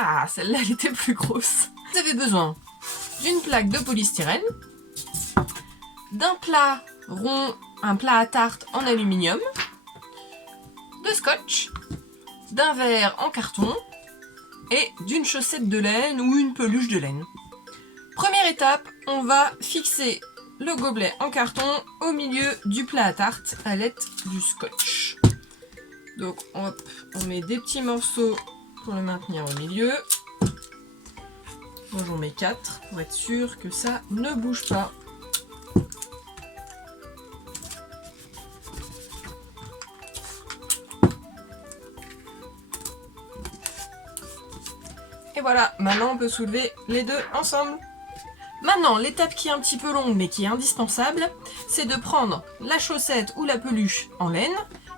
Ah, celle-là, elle était plus grosse. Vous avez besoin d'une plaque de polystyrène, d'un plat rond, un plat à tarte en aluminium, de scotch, d'un verre en carton et d'une chaussette de laine ou une peluche de laine. Première étape, on va fixer le gobelet en carton au milieu du plat à tarte à l'aide du scotch. Donc hop, on met des petits morceaux pour le maintenir au milieu. Moi j'en mets 4 pour être sûr que ça ne bouge pas. Et voilà, maintenant on peut soulever les deux ensemble. Maintenant, l'étape qui est un petit peu longue mais qui est indispensable, c'est de prendre la chaussette ou la peluche en laine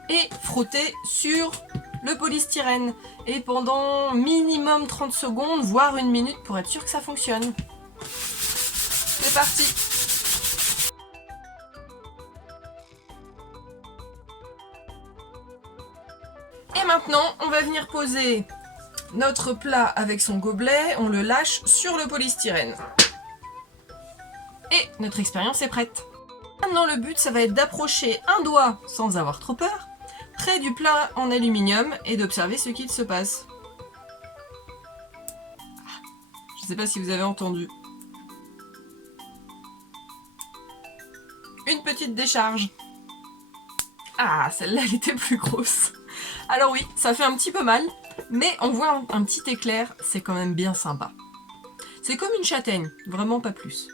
et frotter sur le polystyrène. Et pendant minimum 30 secondes, voire 1 minute pour être sûr que ça fonctionne. C'est parti! Et maintenant, on va venir poser notre plat avec son gobelet, on le lâche sur le polystyrène. Et notre expérience est prête. Maintenant le but ça va être d'approcher un doigt sans avoir trop peur près du plat en aluminium et d'observer ce qu'il se passe. Je ne sais pas si vous avez entendu. Une petite décharge. Ah, celle-là elle était plus grosse. Alors oui, ça fait un petit peu mal, mais on voit un petit éclair, c'est quand même bien sympa. C'est comme une châtaigne, vraiment pas plus.